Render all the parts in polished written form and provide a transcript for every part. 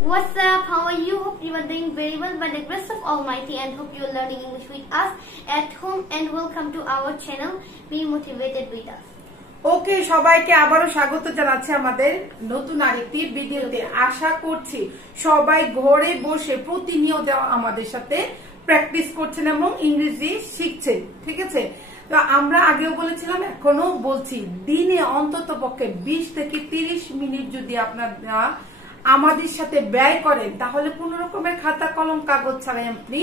What's up? How are you? Hope you are doing very well by the grace of Almighty, and hope you are learning English with us at home. And welcome to our channel. Be motivated with us. ওকে, সবাইকে আবারো স্বাগত জানাচ্ছি আমাদের নতুন আরেকটি ভিডিওতে। আশা করছি সবাই ঘরে বসে প্রতিনিয়ত আমাদের সাথে প্র্যাকটিস করছেন এবং ইংরেজি শিখছেন। ঠিক আছে, তো আমরা আগেও বলেছিলাম, এখনো বলছি, দিনে অন্তত পক্ষে 20 থেকে 30 মিনিট যদি আপনারা আমাদের সাথে ব্যয় করেন তাহলে কোন রকমের খাতা কলম কাগজ ছাড়াই আপনি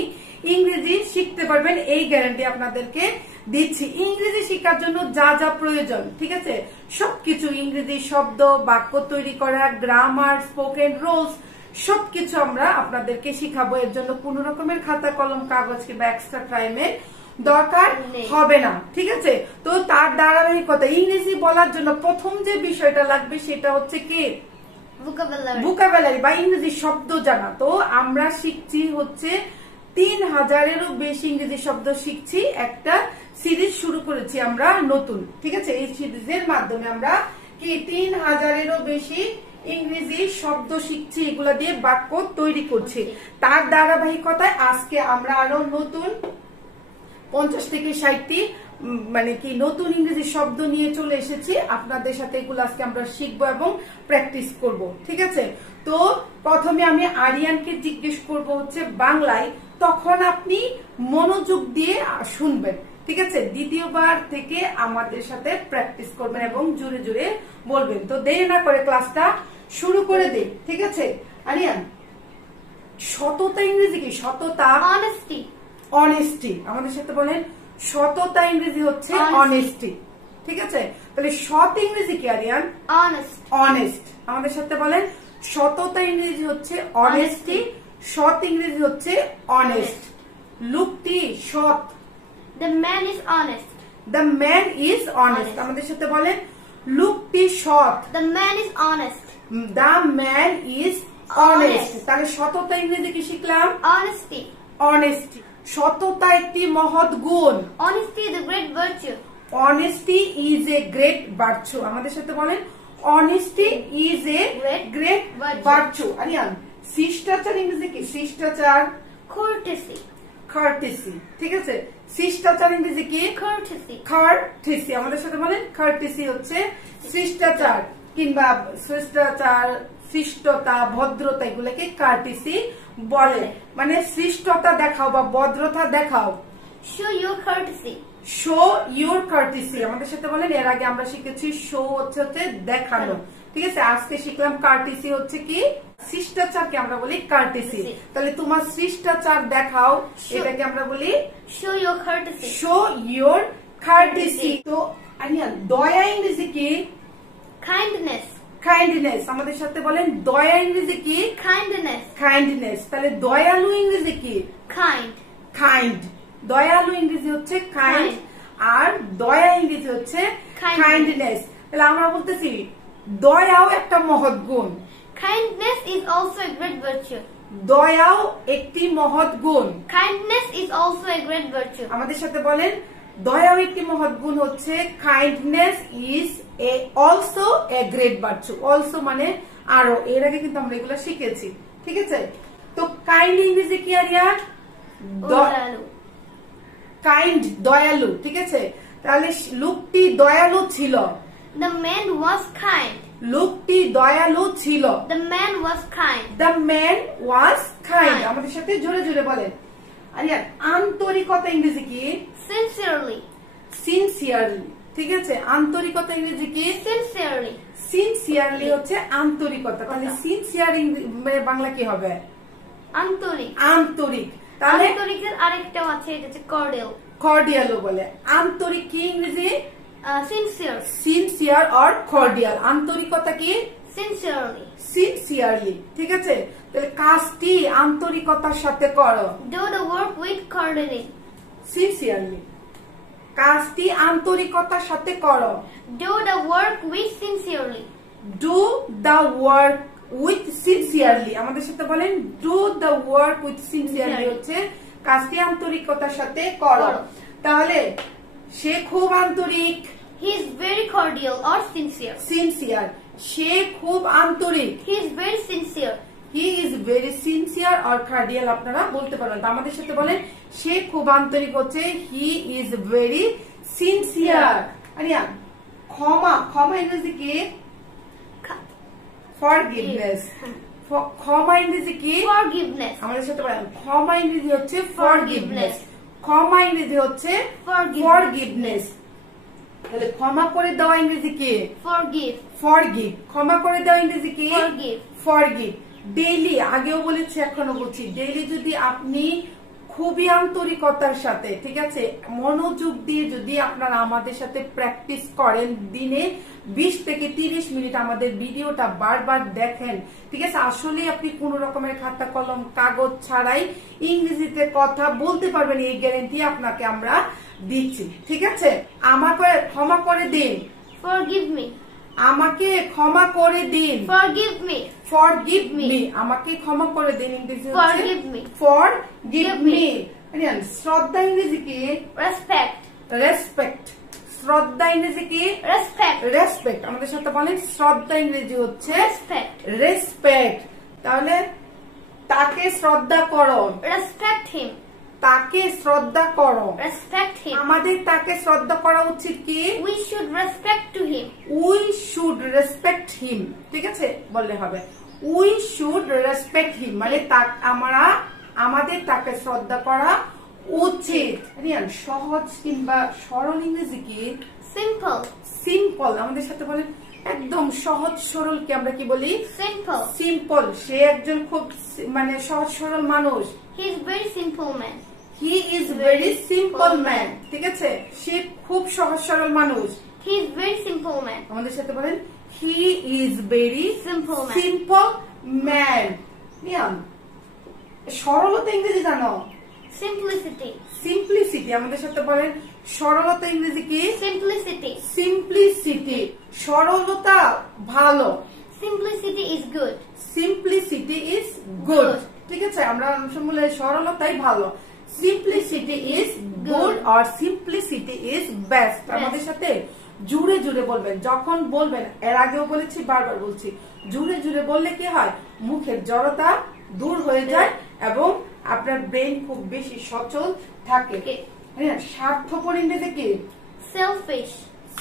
ইংরেজি শিখতে পারবেন। এই গ্যারান্টি আপনাদেরকে দিচ্ছি। ইংরেজি শেখার জন্য যা যা প্রয়োজন, ঠিক আছে, সবকিছু, ইংরেজি শব্দ, বাক্য তৈরি করা, গ্রামার, স্পোকেন, রুলস, সবকিছু আমরা আপনাদেরকে শিখাবো। এর জন্য কোন রকমের খাতা কলম কাগজ কিংবা এক্সট্রা টাইমের দরকার হবে না। ঠিক আছে, তো তার ধারাবাহিকতা ইংরেজি বলার জন্য প্রথম যে বিষয়টা লাগবে সেটা হচ্ছে কি ভোকাবুলারি বা ইংরেজি শব্দ জানা। তো আমরা শিখছি হচ্ছে 3000-এরও বেশি ইংরেজি শব্দ শিখছি। একটা সিরিজ শুরু করেছি আমরা নতুন। ঠিক আছে, এই সিরিজের মাধ্যমে আমরা কি 3000-এরও বেশি ইংরেজি শব্দ শিখছি, এগুলা দিয়ে বাক্য তৈরি করছি। তার ধারাবাহিকতায় আজকে আমরা আরো নতুন 50 থেকে 60টি মানে কি নতুন ইংরেজি শব্দ নিয়ে চলে এসেছি আপনাদের সাথে। এগুলো আজকে আমরা শিখবো এবং প্র্যাকটিস করব। ঠিক আছে, তো প্রথমে আমি আরিয়ানকে জিজ্ঞেস করব হচ্ছে বাংলায়, তখন আপনি মনোযোগ দিয়ে শুনবেন। ঠিক আছে, দ্বিতীয়বার থেকে আমাদের সাথে প্র্যাকটিস করবেন এবং জোরে জোরে বলবেন। তো দেরি না করে ক্লাসটা শুরু করে দেই। ঠিক আছে আরিয়ান, সততা ইংরেজি কি? সততা, অনেস্টি। অনেস্টি, আমাদের সাথে বলেন। সততা ইংরেজি হচ্ছে অনেস্টি। ঠিক আছে, তাহলে সৎ ইংরেজি কি আরিয়ান? অনেস্ট। অনেস্ট, আমাদের সাথে বলেন। সততা ইংরেজি হচ্ছে অনেস্টি, সৎ ইংরেজি হচ্ছে অনেস্ট। লোকটি সৎ। The man is honest. The man is honest, আমাদের সাথে বলেন। লোকটি সৎ। The man is honest. The man is honest, তাহলে সততা ইংরেজি কি শিখলাম? Honesty. অনেস্টি। সততা একটি মহৎ গুণ। Honesty is a great virtue. Honesty is a great virtue, আমাদের সাথে বলেন। Honesty is a great virtue. Aryan, শিষ্টাচার ইংরেজি কি? শিষ্টাচার Courtesy. courtesy, ঠিক আছে। শিষ্টাচার ইংরেজি কি? Courtesy. courtesy, আমাদের সাথে বলেন। courtesy হচ্ছে শিষ্টাচার কিংবা শিষ্টাচার, শিষ্টতা, ভদ্রতা, এগুলোকে courtesy বলে। মানে শিষ্টতা দেখাও বা ভদ্রতা দেখাও। Show your courtesy. show your courtesy, আমাদের সাথে বলেন। এর আগে আমরা শিখেছি show হচ্ছে দেখানো। ঠিক আছে, আজকে শিখলাম courtesy হচ্ছে কি? শিষ্টাচারকে আমরা বলি courtesy। তাহলে তোমার শিষ্টাচার দেখাও, এটাকে আমরা বলি show your courtesy. show your courtesy। তো আরিয়ান, দয়া ইংরেজি কি? Kindness. kindness, আমাদের সাথে বলেন। দয়া ইংরেজি কি? Kindness. kindness, তাহলে দয়ালু ইংরেজি কি? Kind. kind, দয়ালু ইংরেজি হচ্ছে kind, আর দয়া ইংরেজি হচ্ছে kindness। তাহলে আমরা বলতেছি দয়াও একটা মহৎ গুণ। Kindness is also a great virtue. দয়াও একটি মহৎ গুণ। Kindness is also a great virtue. আমাদের সাথে বলেন। দয়াও একটি মহৎ গুণ হচ্ছে kindness is also a great virtue. also মানে আরো, এর আগে কিন্তু আমরা এগুলো শিখেছি। ঠিক আছে, তো কাইন্ড ইংরেজি কি আরিয়ান? দয়ালু। কাইন্ড, দয়ালু। ঠিক আছে, তাহলে লোকটি দয়ালু ছিল। The man was kind. লোকটি দয়ালু ছিল। The man was kind. The man was kind, আমাদের সাথে জোরে জোরে বলেন। আরিয়ান, আন্তরিকতা ইংরেজি কি? Sincerely. সিনসিয়ারলি, ঠিক আছে। আন্তরিকতা ইংরেজি কি? Sincerely. সিনসিয়ারলি হচ্ছে আন্তরিকতা। তাহলে সিনসিয়ার বাংলা কি হবে? আন্তরিক। আন্তরিক, তাহলে আন্তরিকের আরেকটাও আছে, এটা হচ্ছে cordial. কর্ডিয়ালও বলে। আন্তরিক কি ইংরেজি? Sincere. Sincere or cordial. আন্তরিকতা কি? Sincerely. সিনসিয়ারলি, ঠিক আছে। তাহলে কাজটি আন্তরিকতার সাথে করো। Do the work with cordiality. Sincerely, কাজটি আন্তরিকতার সাথে করো। Do the work with sincerely. Do the work with sincerely, আমাদের সাথে বলেন। Do the work with sincerely হচ্ছে কাজটি আন্তরিকতার সাথে করো। তাহলে সে খুব আন্তরিক। He is very cordial or sincere. Sincere, সে খুব আন্তরিক। He is very sincere. He is very sincere or cordial আপনারা বলতে পারবেন। তো আমাদের সাথে বলেন সে খুব আন্তরিক হচ্ছে, he is very sincere. Aryan ক্ষমা, ক্ষমা ইংরেজি কি? ফরগিভনেস। ক্ষমা ইংরেজি কি? ফরগিভনেস। আমাদের সাথে বলেন ক্ষমা ইংরেজি হচ্ছে ফরগিভনেস, ক্ষমা ইংরেজি হচ্ছে ফরগিভনেস। তাহলে ক্ষমা করে দেওয়া ইংরেজি কি? ফরগিভ। ফরগিভ। ক্ষমা করে দেওয়া ইংরেজি কি? ফরগিভ। ফরগিভ। ডেইলি, আগেও বলেছি এখনো বলছি, ডেইলি যদি আপনি খুবই আন্তরিকতার সাথে, ঠিক আছে, মনোযোগ দিয়ে যদি আপনারা আমাদের সাথে প্র্যাকটিস করেন, দিনে 20 থেকে 30 মিনিট আমাদের ভিডিওটা বারবার দেখেন, ঠিক আছে, আসলে আপনি কোন রকমের খাতা কলম কাগজ ছাড়াই ইংরেজিতে কথা বলতে পারবেন, এই গ্যারান্টি আপনাকে আমরা দিচ্ছি, ঠিক আছে। আমাকে ক্ষমা করে দিন। Forgive me. আমাকে ক্ষমা করে দিন। Forgive me. Forgive me. আমাকে ক্ষমা করে দিন ইংরেজি হচ্ছে ফরগিভ মি। Forgive me. শ্রদ্ধা ইংরেজি কি? রেসপেক্ট। রেসপেক্ট। শ্রদ্ধা ইংরেজি কি? রেসপেক্ট। রেসপেক্ট। আমাদের সাথে বলেন শ্রদ্ধা ইংরেজি হচ্ছে রেসপেক্ট। রেসপেক্ট। তাহলে তাকে শ্রদ্ধা করো। রেসপেক্ট হিম। তাকে শ্রদ্ধা করো। রেসপেক্ট হিম। আমাদের তাকে শ্রদ্ধা করা উচিত কি? We should respect to him. We should respect হিম, ঠিক আছে, বললে হবে উই শুড রেসপেক্ট হিম, মানে আমরা আমাদের তাকে শ্রদ্ধা করা উচিত। রিয়ান সহজ কিংবা সরল ইংরেজি কি? সিম্পল। সিম্পল। আমাদের সাথে বলেন একদম সহজ সরল কে আমরা কি বলি? সিম্পল। সিম্পল। সে একজন খুব মানে সহজ সরল মানুষ। He is very simple man. He is very simple man, ঠিক আছে, সে খুব সহজ সরল মানুষ। He is very simple man. আমাদের সাথে বলেন he is very simple man. Simple man. নিয়ম সরলতা ইংরেজি জানো? সিম্পলিসিটি। সিম্পলিসিটি। আমাদের সাথে বলেন সরলতা ইংরেজি কি? সিম্পলিসিটি। সিম্পলিসিটি। সরলতা ভালো। Simplicity is good. Simplicity is good, ঠিক আছে, আমরা বলে সরলতাই ভালো। সিম্পলিসিটি ইজ গুড আর সিম্পলিসিটি ইজ বেস্ট। আমাদের সাথে জুড়ে জুড়ে বলবেন, যখন বলবেন, এর আগেও বলেছি বারবার বলছি, জুড়ে জুড়ে বললে কি হয়, মুখের জড়তা দূর হয়ে যায় এবং আপনার ব্রেন খুব বেশি সচল থাকে। স্বার্থপর ইংরেজি কি? সেলফিশ।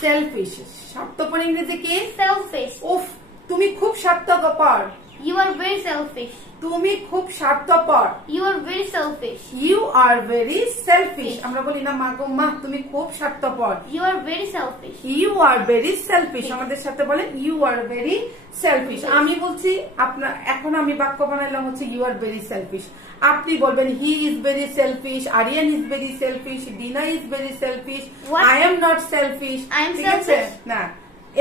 সেলফিশ। স্বার্থপর ইংরেজি কি? সেলফিশ। উফ, তুমি খুব স্বার্থপর। You are very selfish. তুমি খুব স্বার্থপর। You are very selfish. You are very selfish. আমরা বলি না মা গো মা তুমি খুব স্বার্থপর। You are very selfish. You are very selfish. আমাদের সাথে বলেন you are very selfish. আমি বলছি আপনার, এখন আমি বাক্য বানাইলাম হচ্ছে you are very selfish. আপনি বলবেন he is very selfish, Aryan is very selfish, Dina is very selfish, What? I am not selfish. I am ঠিক আছে? selfish. না,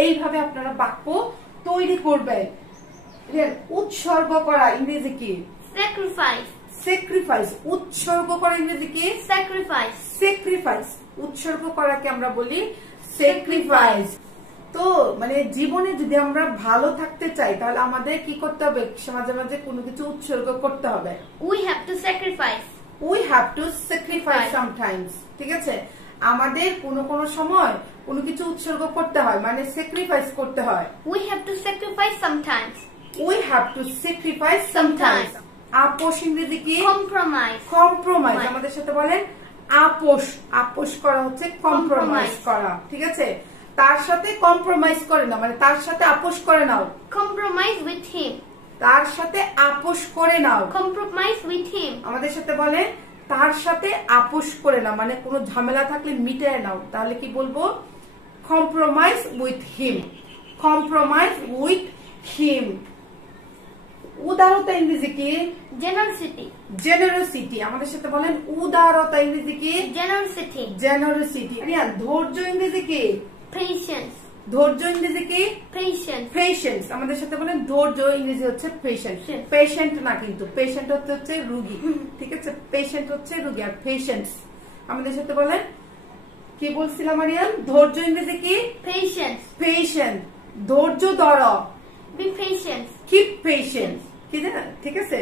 এইভাবে আপনারা বাক্য তৈরি করবেন। উৎসর্গ করা ইংরেজি কি? Sacrifice. স্যাক্রিফাইস। উৎসর্গ করা ইংরেজি কি? Sacrifice. স্যাক্রিফাইস। উৎসর্গ করাকে আমরা বলি স্যাক্রিফাইস। তো মানে জীবনে যদি আমরা ভালো থাকতে চাই তাহলে আমাদের কি করতে হবে? মাঝে মাঝে কোনো কিছু উৎসর্গ করতে হবে। We have to sacrifice. We have to sacrifice sometimes, ঠিক আছে, আমাদের কোনো সময় কোনো কিছু উৎসর্গ করতে হয়, মানে স্যাক্রিফাইস করতে হয়। We have to sacrifice sometimes. We have to sacrifice sometimes. আপোষ ইংরেজি কি? Compromise. কম্প্রোমাইজ। আমাদের সাথে বলেন আপোষ। আপোষ করা হচ্ছে কম্প্রোমাইজ করা, ঠিক আছে, তার সাথে কম্প্রোমাইজ করে না, মানে তার সাথে আপোষ করে নাও। Compromise with him. তার সাথে আপোষ করে নাও। Compromise with him. আমাদের সাথে বলেন তার সাথে আপোষ করে নাও, মানে কোনো ঝামেলা থাকলে মিটিয়ে নাও, তাহলে কি বলবো? Compromise with him. Compromise with him. উদারতা ইংরেজি কি? Generosity. জেনারোসিটি। আমাদের সাথে বলেন উদারতা ইংরেজি কি? Generosity. জেনারোসিটি। ধৈর্য ইংরেজি কি? Patience. ধৈর্য ইংরেজি কি? Patience. পেশেন্স। আমাদের সাথে বলেন ধৈর্য ইংরেজি হচ্ছে পেশেন্ট। পেশেন্ট না কিন্তু, পেশেন্ট হচ্ছে রুগী, ঠিক আছে, পেশেন্ট হচ্ছে রুগী আর পেশেন্স। আমাদের সাথে বলেন কি বলছিলাম আরিয়ান? ধৈর্য ইংরেজি কি? Patience. পেশেন্ট। ধৈর্য ধর। Be patient. কিপ পেশেন্ট, ঠিক আছে,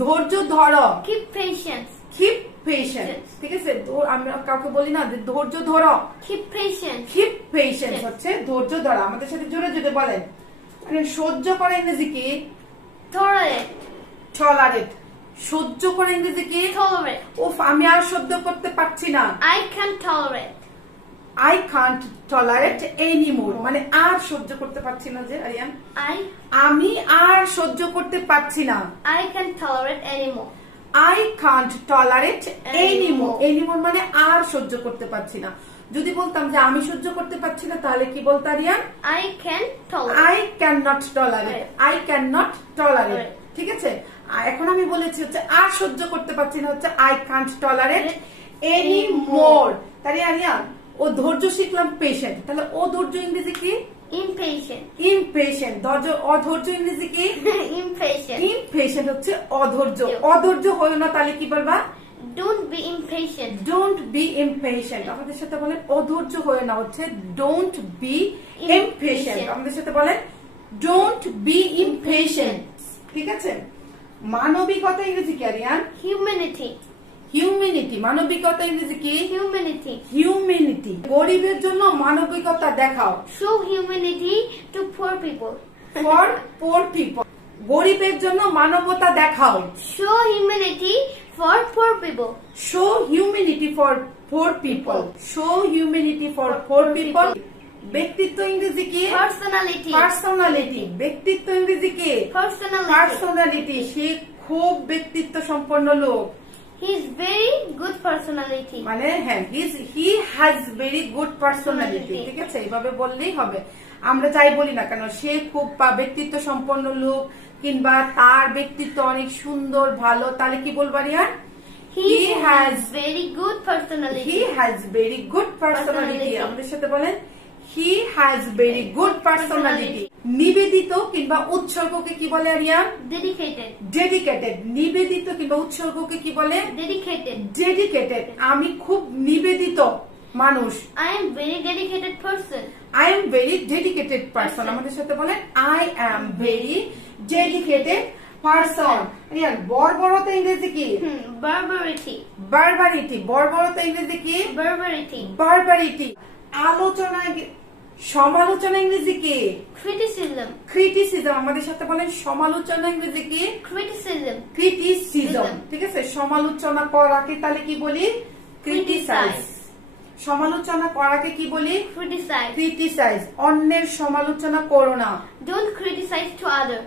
ধৈর্য ধর। Keep patience. কিপ পেশেন্ট, ঠিক আছে, আমরা কাউকে বলি না যে ধৈর্য ধরো। Keep patience. কিপ পেশেন্ট হচ্ছে ধৈর্য ধরা। আমাদের সাথে জোরে জোরে বলেন। মানে সহ্য করা ইংরেজি কি? Tolerate. টলারেট সহ্য করা ইংরেজি কি? tolerate. উফ আমি আর সহ্য করতে পারছি না। I can't tolerate. I can't tolerate anymore মানে আর সহ্য করতে পারছি না যে আরিয়ান আমি আর সহ্য করতে পারছি না। I can't tolerate anymore. I can't tolerate anymore. Anymore মানে আর সহ্য করতে পারছি না। যদি বলতাম যে আমি সহ্য করতে পারছি না তাহলে কি বলতে Aryan? I can tolerate. I cannot tolerate. I cannot tolerate. ঠিক আছে? এখন আমি বলেছি হচ্ছে আর সহ্য করতে পারছি না হচ্ছে I can't tolerate anymore. তাহলে আরিয়ান ও ধৈর্য শিখলাম পেশেন্ট, তাহলে ও ধৈর্য ইংরেজি কি? impatient. impatient. অধৈর্য ইংরেজি কি? impatient. impatient হচ্ছে অধৈর্য। অধৈর্য হলো না তাহলে কি বলবা? don't be impatient. don't be impatient. আমাদের সাথে বলেন অধৈর্য হয়ে না হচ্ছে don't be impatient. আমাদের সাথে বলেন don't be impatient. ঠিক আছে? মানবিকতা ইংরেজি কি আরিয়ান? humanity. হিউম্যানিটি মানবিকতা ইংরেজি কি? humanity. হিউম্যানিটি গরিবের জন্য মানবিকতা দেখাও। show humanity to poor people. for poor people গরিবের জন্য মানবতা দেখাও। show humanity for poor people. show humanity for poor people. show humanity for poor people. ব্যক্তিত্ব ইংরেজি কি? personality. পার্সোনালিটি ব্যক্তিত্ব ইংরেজি কি? personality. পার্সোনালিটি সে খুব ব্যক্তিত্ব সম্পন্ন লোক। he is very good personality. মানে হ্যাঁ he has very good personality. ঠিক আছে এইভাবে বললেই হবে। আমরা যাই বলি না কেন সে খুব ব্যক্তিত্ব সম্পন্ন লোক কিংবা তার ব্যক্তিত্ব অনেক সুন্দর ভালো তাহলে কি বলবো Riyan? he has very good personality. he has very good personality. আমাদের সাথে বলেন he has very good personality. নিবেদিত কিংবা উৎসর্গকে কি বলে রিয়ান? dedicated. ডেডিকেটেড নিবেদিত কিংবা উৎসর্গকে কি বলে? dedicated. ডেডিকেটেড আমি খুব নিবেদিত মানুষ। I am very dedicated person. I am very dedicated person. আমাদের সাথে বলেন I am very dedicated person. Riyan বর্বরতা ইংরেজি কি? barbarity. barbarity বর্বরতা ইংরেজি কি? barbarity. barbarity আলোচনা সমালোচনা ইংরেজি কি? criticism. criticism আমাদের সাথে বলেন সমালোচনা ইংরেজি কি? criticism. criticism ঠিক আছে সমালোচনা করাকে তাহলে কি বলি? criticize. সমালোচনা করাকে কি বলি? criticize. criticize অন্যের সমালোচনা করো না। don't criticize to other.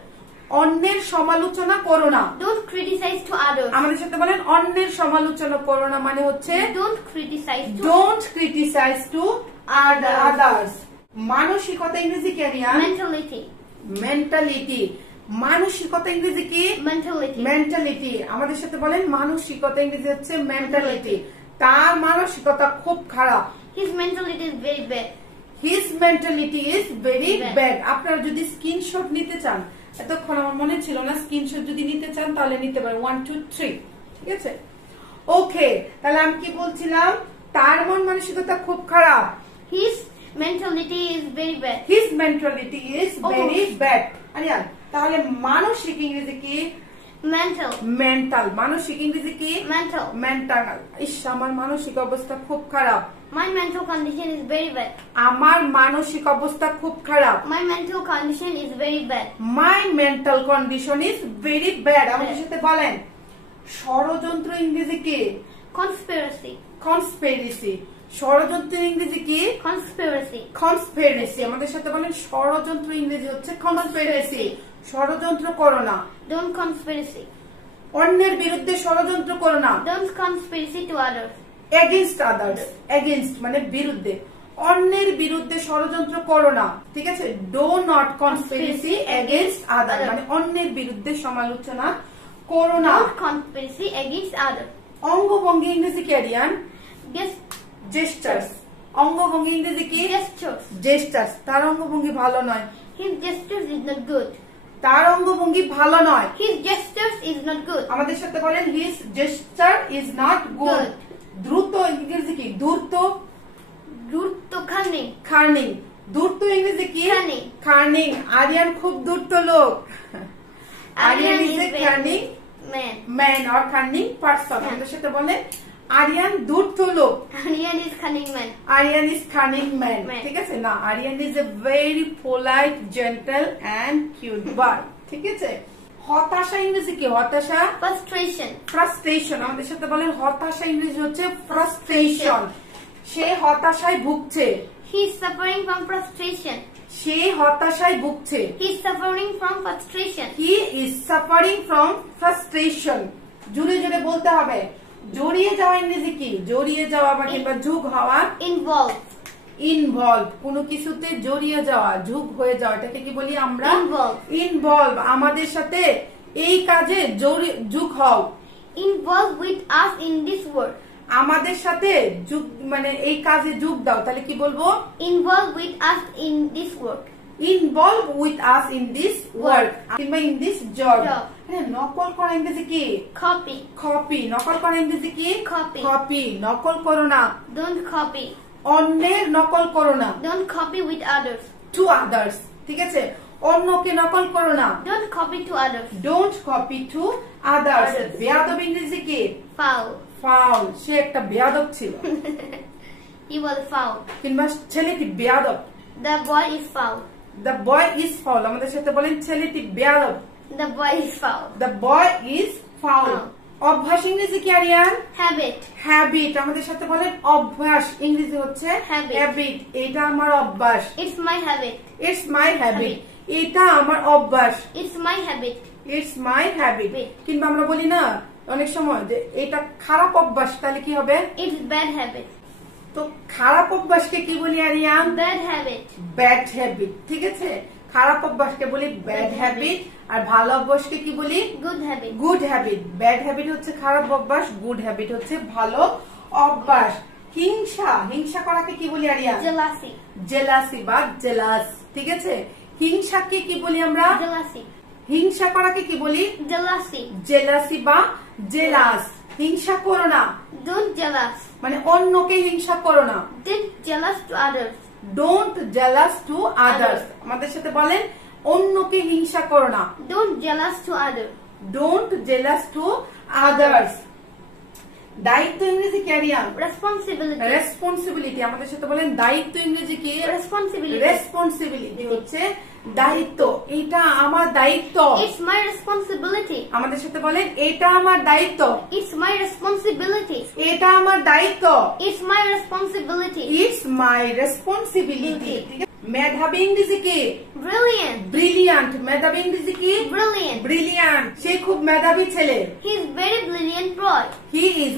অন্যের সমালোচনা করো না। don't criticize to others. আমাদের সাথে বলেন অন্যের সমালোচনা করো না মানে হচ্ছে don't criticize to don't criticize to others. মানসিকতা ইংরেজি কি রিয়ান? mentality. মেন্টালিটি মানসিকতা ইংরেজি কি? mentality. মেন্টালিটি আমাদের সাথে বলেন মানসিকতা ইংরেজি হচ্ছে মেন্টালিটি তার মানসিকতা খুব খারাপ। his mentality is very bad. his mentality is very bad. আপনারা যদি স্ক্রিনশট নিতে চান এতক্ষণ আমার মনে ছিল না স্ক্রিনশট যদি নিতে চান তাহলে নিতে পারেন 1 2 3 ঠিক আছে ওকে তাহলে আমি কি বলছিলাম তার মন মানসিকতা খুব খারাপ। his mentality is very bad. his mentality is very bad. Aryan তাহলে মানসিক ইংরেজি কি? mental. মেন্টাল মানসিক ইংরেজি কি? mental. মেন্টাল ইস আমার মানসিক অবস্থা খুব খারাপ। my mental condition is very bad. আমার মানসিক অবস্থা খুব খারাপ। my mental condition is very bad. my mental condition is very bad. আমাদের সাথে বলেন ষড়যন্ত্র ইংরেজি কি? conspiracy. conspiracy ষড়যন্ত্র ইংরেজি কি? conspiracy. conspiracy আমাদের সাথে বলেন ষড়যন্ত্র ইংরেজি হচ্ছে conspiracy ষড়যন্ত্র করো না। don't conspiracy. অন্যের বিরুদ্ধে ষড়যন্ত্র করো না। don't conspiracy to others. against others against মানে বিরুদ্ধে অন্যের বিরুদ্ধে ষড়যন্ত্র করো না ঠিক আছে do not conspiracy against others মানে অন্যের বিরুদ্ধে সমালোচনা করো না। don't conspiracy against others. অঙ্গভঙ্গি ইংরেজি কি আরিয়ান? gestures. অঙ্গভঙ্গি ইংরেজি কি? gestures. তার অঙ্গভঙ্গি ভালো নয়। his gestures is not good. তার অঙ্গভঙ্গি ভালো নয়। his gestures is not good. আমাদের সাথে বলেন his gesture is not good. দ্রুত ইংরেজি কি? দ্রুত cunning. খার্নিং দ্রুত ইংরেজি কি? খার্নিং আরিয়ান খুব দ্রুত লোক। আরিয়ান ইজ এ খার্নিং ম্যান অর খার্নিং পারসন। আমাদের সাথে বলেন আরিয়ান দ্রুত লোক। Aryan is cunning man. Aryan is খার্নিং ম্যান ঠিক আছে না Aryan is a very polite gentle and cute bird ঠিক আছে। হতাশা ইংরেজি কি? হতাশা frustration, ফ্রাস্ট্রেশন। আমাদের সাথে বলেন হতাশা ইংরেজি হচ্ছে ফ্রাস্ট্রেশন। সে হতাশায় ভুগছে। he is suffering from frustration, সে হতাশায় ভুগছে। he is suffering from frustration, he is suffering from frustration. জুড়ে জুড়ে বলতে হবে। জড়িয়ে যাওয়া ইংরেজি কি? জড়িয়ে যাওয়া বা কিংবা যুগ হওয়া। involve, ইনভলভ, কোনো কিছুতে জড়িয়ে যাওয়া, যুগ হয়ে যাওয়া, এটাকে কি বলি আমরা? Involve. ইনভলভ। আমাদের সাথে এই কাজে যুগ হও। involve with us in this work, আমাদের সাথে যুগ মানে এই কাজে যোগ দাও, তাহলে কি বলবো? involve with us in this work, involve with us in this work কিংবা ইন দিস জব। Job. নকল করা ইংরেজি কি? copy, copy. নকল করা ইংরেজি কি? Copy. কপি। নকল করো না। don't copy, অন্যের নকল করো না। don't copy with others, to others, ঠিক আছে? অন্যকে নকল করো না। don't copy to others, don't copy to others. Others. বেয়াদব ইংরেজি কি? foul, foul. সে একটা বেয়াদব ছিল। he was foul, কিংবা ছেলেটি বেয়াদব। the boy is foul, the boy is foul. আমাদের সাথে বলেন ছেলেটি বেয়াদব। the boy is foul, the boy is foul. Foul. অভ্যাস ইংরেজি কি আরিয়ান? habit, habit. আমাদের সাথে বলেন অভ্যাস ইংরেজি হচ্ছে Habit. হ্যাবিট। এটা আমার অভ্যাস। it's my habit, it's my habit. Habit. এটা আমার অভ্যাস। it's my habit, it's my habit. Habit. কিংবা আমরা বলি না অনেক সময় যে এটা খারাপ অভ্যাস, তাহলে কি হবে? it's bad habit, তো খারাপ অভ্যাসকে কি বলি Aryan? bad habit, bad habit. ঠিক আছে, খারাপ অভ্যাসকে বলি ব্যাড হ্যাবিট, আর ভালো অভ্যাসকে কি বলি? good habit, good habit. Bad habit হচ্ছে খারাপ অভ্যাস, গুড হ্যাবিট হচ্ছে ভালো অভ্যাস। হিংসা। হিংসা করাকে কি বলি আরিয়ান? jealousy, জেলাসি বা জেলাস। ঠিক আছে, হিংসাকে কি বলি আমরা? jealousy, হিংসা করাকে কি বলি? jealousy, জেলাসি বা জেলাস। হিংসা করো না don't jealous, মানে অন্যকে হিংসা করো না। don't jealous to others, don't jealous to others. আমাদের সাথে বলেন অন্যকে হিংসা করো না। don't jealous to others, don't jealous to others. দায়িত্ব ইংরেজি ক্যারিয়ার। responsibility, responsibility. আমাদের সাথে বলেন দায়িত্ব ইংরেজি কি? responsibility, রেসপন্সিবিলিটি হচ্ছে দায়িত্ব। এটা আমার দায়িত্ব। it's my responsibility, আমাদের সাথে বলেন এটা আমার দায়িত্ব। it's my responsibility, এটা আমার দায়িত্ব। it's my responsibility, it's my responsibility. মেধাবী ইংরেজি কি? brilliant, brilliant. মেধাবী ইংরেজি কি? brilliant, brilliant. সে খুব মেধাবী ছেলে। he is very brilliant boy, he is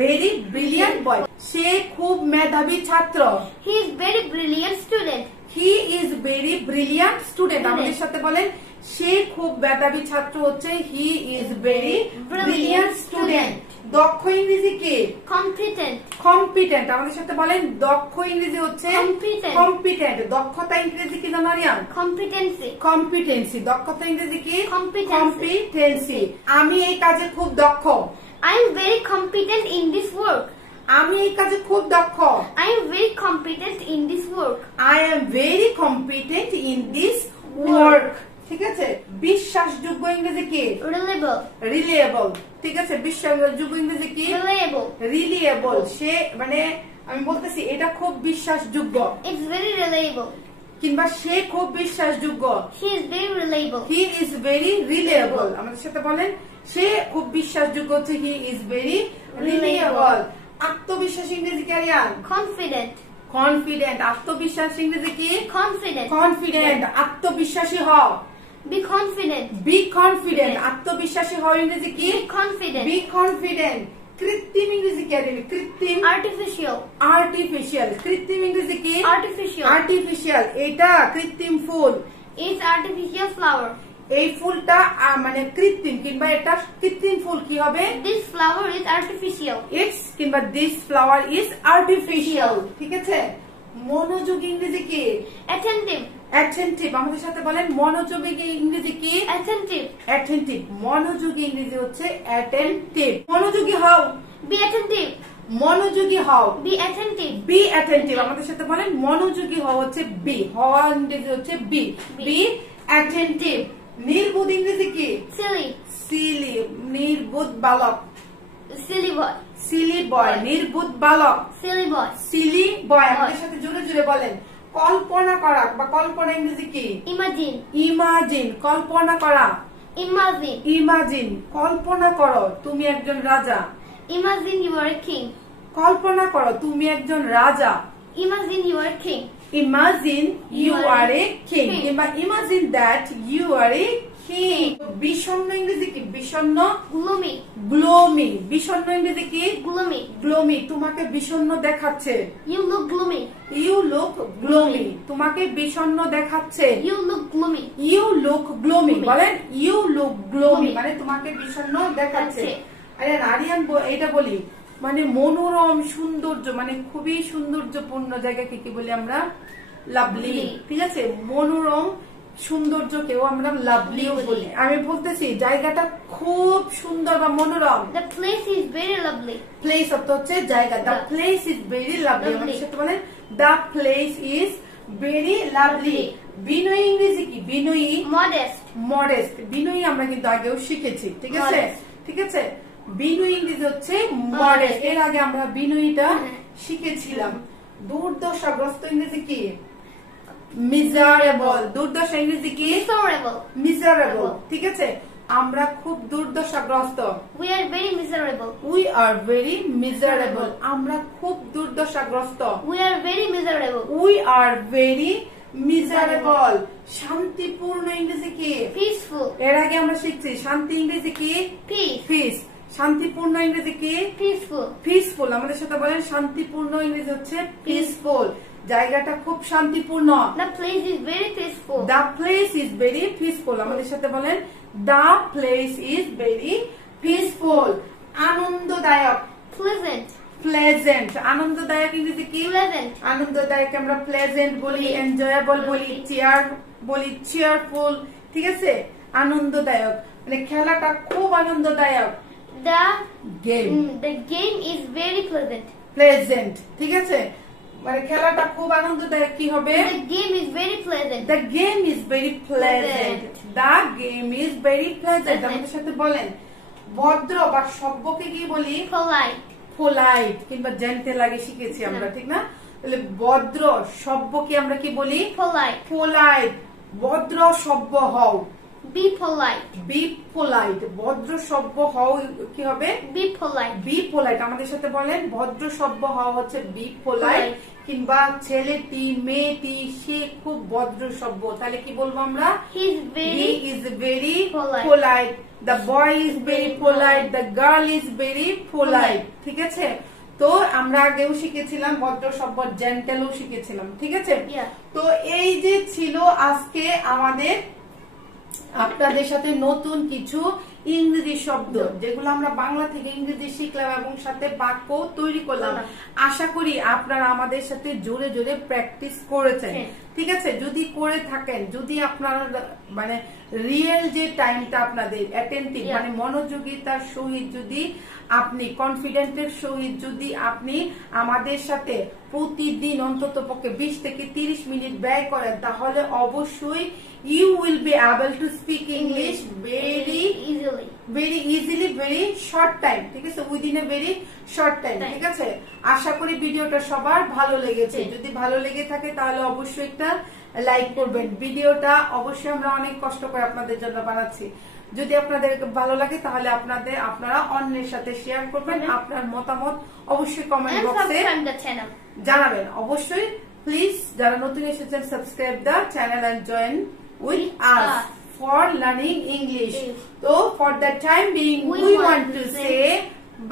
very brilliant boy. সে খুব মেধাবী ছাত্র। he is very brilliant student, he is very brilliant student. আমাদের সাথে বলেন সে খুব মেধাবী ছাত্র হচ্ছে he is very brilliant student. দক্ষ ইংরেজি কি? competent, competent. আমাদের সাথে বলেন দক্ষ ইংরেজি হচ্ছে Competent. কম্পিটেন্ট। দক্ষতা ইংরেজি কি জানো আরিয়ান? competency, competency. দক্ষতা ইংরেজি কি? Competency. কম্পিটেন্সি। আমি এই কাজে খুব দক্ষ। I am very competent in this work, আমি এই কাজে খুব দক্ষ। I am very competent in this work, I am very competent in this work. ঠিক আছে, বিশ্বাসযোগ্য ইংরেজি কি? reliable, reliable. ঠিক আছে, বিশ্বাসযোগ্য ইংরেজি কি? reliable, reliable. সে মানে আমি বলতেছি এটা খুব বিশ্বাসযোগ্য, it's very reliable, কিংবা সে খুব বিশ্বাসযোগ্য। she is very reliable, he is very reliable. আমাদের সাথে বলেন সে খুব বিশ্বাসযোগ্য হচ্ছে হি ইজ ভেরি রিলিয়েবল। আত্মবিশ্বাস ইংরেজি ক্যারিয়ার। confident, confident. আত্মবিশ্বাস ইংরেজি কি? confident, confident. আত্মবিশ্বাসী হও। be confident, be confident. আত্মবিশ্বাসী হও ইংরেজি কি? be confident, be confident. কৃত্রিম ইংরেজি ক্যারিয়ার। কৃত্রিম। artificial, artificial. কৃত্রিম ইংরেজি কি? artificial, artificial. এটা কৃত্রিম ফুল। it's artificial flower, এই ফুলটা মানে কৃত্রিম, কিংবা এটা কৃত্রিম ফুল কি হবে? this flower is artificial, it's কিংবা দিস ফ্লাওয়ার ইজ আর্টিফিশিয়াল। ঠিক আছে, মনোযোগ ইংরেজি কি? attentive, attentive. আমাদের সাথে বলেন মনোযোগী ইংরেজি কি? attentive, attentive. মনোযোগী ইংরেজি হচ্ছে অ্যাটেন্টিভ। মনোযোগী হও। be attentive, মনোযোগী হও। be attentive, be attentive. আমাদের সাথে বলেন মনোযোগী হওয়া হচ্ছে বি, হওয়া ইংরেজি হচ্ছে বি। Be attentive. নির্বোধ ইংরেজি কি? silly, silly. নির্বোধ বালক। silly boy, silly boy. নির্বোধ বালক। silly boy, silly boy. আমাদের সাথে জোরে জোরে বলেন কল্পনা করা বা কল্পনা ইংরেজি কি? imagine, imagine. কল্পনা করা। Imagine. ইমাজিন কল্পনা করো তুমি একজন রাজা। Imagine you are a king. কল্পনা করো তুমি একজন রাজা। Imagine you are a king. Imagine you are a king. king. Imagine that you are a king. বিষণ্ণ ইংরেজি কি? বিষণ্ণ Gloomy. গ্লোমি। বিষণ্ণ ইংরেজি কি? Gloomy. গ্লোমি। তোমাকে বিষণ্ণ দেখাচ্ছে। You look gloomy. You look gloomy. তোমাকে বিষণ্ণ দেখাচ্ছে। You look gloomy. You look gloomy. Gloomy. বলেন ইউ লুক গ্লোমি Gloomy. মানে তোমাকে বিষণ্ণ দেখাচ্ছে। দেখাচ্ছে। আরে আরিয়ান এটা বলি মানে মনোরম সৌন্দর্য মানে খুবই সৌন্দর্যপূর্ণ জায়গাকে কি বলি আমরা? লাভলি। ঠিক আছে, মনোরম সৌন্দর্যকেও আমরা লাভলিও বলি। আমি বলতেছি জায়গাটা খুব সুন্দর বা মনোরম। The place is very lovely. Place অর্থ হচ্ছে জায়গা। The place is very lovely. আমাদের সাথে বলেন the place is very lovely. বিনয়ী ইংরেজি কি? বিনয়ী Modest. মডেস্ট। বিনয়ী আমরা কিন্তু আগেও শিখেছি। ঠিক আছে, ঠিক আছে। বিনয়ী ইংরেজি হচ্ছে মডেস্ট। এর আগে আমরা বিনয়ীটা শিখেছিলাম। দুর্দশাগ্রস্ত ইংরেজি কি? মিজারেবল। দুর্দশা ইংরেজি কি? Miserable. মিজারেবল। ঠিক আছে, আমরা খুব দুর্দশাগ্রস্ত। We are very miserable. We are very miserable. আমরা খুব দুর্দশাগ্রস্ত। We are very miserable. We are very miserable. শান্তিপূর্ণ ইংরেজি কি? Peaceful. এর আগে আমরা শিখছি শান্তি ইংরেজি কি? Peace. পিস। শান্তিপূর্ণ ইংরেজি কি? Peaceful. পিসফুল। আমাদের সাথে বলেন শান্তিপূর্ণ ইংরেজি হচ্ছে পিসফুল। জায়গাটা খুব শান্তিপূর্ণ। The place is very peaceful. The place is very peaceful. আমাদের সাথে বলেন the place is very peaceful. আনন্দদায়ক। Pleasant. প্লেজেন্ট। আনন্দদায়ক ইংরেজি কি? Pleasant. আনন্দদায়ক আমরা প্লেজেন্ট বলি, এনজয়েবল বলি, চেয়ারফুল। ঠিক আছে, আনন্দদায়ক মানে খেলাটা খুব আনন্দদায়ক। Game The game is very pleasant. Pleasant. ঠিক আছে, মানে খেলাটা খুব আনন্দদায়ক কি হবে? The game is very pleasant. The game is very pleasant. The game is very pleasant. আমাদের সাথে বলেন ভদ্র বা সভ্যকে কি বলি? Polite. পোলাইট কিংবা জেন্টেল আগে শিখেছি আমরা, ঠিক না? তাহলে ভদ্র সভ্যকে আমরা কি বলি? Polite. পোলাইট। ভদ্র সভ্য হও। Be polite. B polite. ভদ্র সভ্য হও কি হবে? Be polite. B polite. আমাদের সাথে বলেন ভদ্র সভ্য হওয়া হচ্ছে বি পোলাইট। কিংবা ছেলেটি মেয়েটি সে খুব ভদ্র সভ্য, তাহলে কি বলবো আমরা? He is very polite. polite. The boy is very polite. The girl is very polite. ঠিক আছে, তো আমরা আগেও শিখেছিলাম ভদ্র সভ্য, জেন্টেলও শিখেছিলাম। ঠিক আছে, Yeah. তো এই যে ছিল আজকে আমাদের আপনাদের সাথে নতুন কিছু ইংরেজি শব্দ যেগুলো আমরা বাংলা থেকে ইংরেজি শিখলাম এবং সাথে বাক্য তৈরি করলাম। আশা করি আপনারা আমাদের সাথে জোরে জোরে প্র্যাকটিস করেছেন। ঠিক আছে, যদি করে থাকেন, যদি আপনারা মানে রিয়েল যে টাইমটা আপনাদের অ্যাটেন্টিভ মানে মনোযোগিতার সহিত যদি আপনি কনফিডেন্টের সহিত যদি আপনি আমাদের সাথে প্রতিদিন অন্তত পক্ষে 20 থেকে 30 মিনিট ব্যয় করেন, তাহলে অবশ্যই you will be able to speak English very easily, very short time. ঠিক আছে, within a very short time. ঠিক আছে, আশা করি ভিডিওটা সবার ভালো লেগেছে। যদি ভালো লেগে থাকে তাহলে অবশ্যই একটা লাইক করবেন। ভিডিওটা অবশ্যই আমরা অনেক কষ্ট করে আপনাদের জন্য বানাচ্ছি। যদি আপনাদের ভালো লাগে তাহলে আপনারা অন্যের সাথে শেয়ার করবেন। আপনার মতামত অবশ্যই কমেন্ট বক্সে জানাবেন। অবশ্যই প্লিজ যারা নতুন এসেছেন subscribe the channel and join with us for learning English. So for the time being we want to say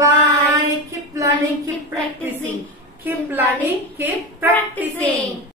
bye. Keep learning, keep practicing. Keep learning, keep practicing.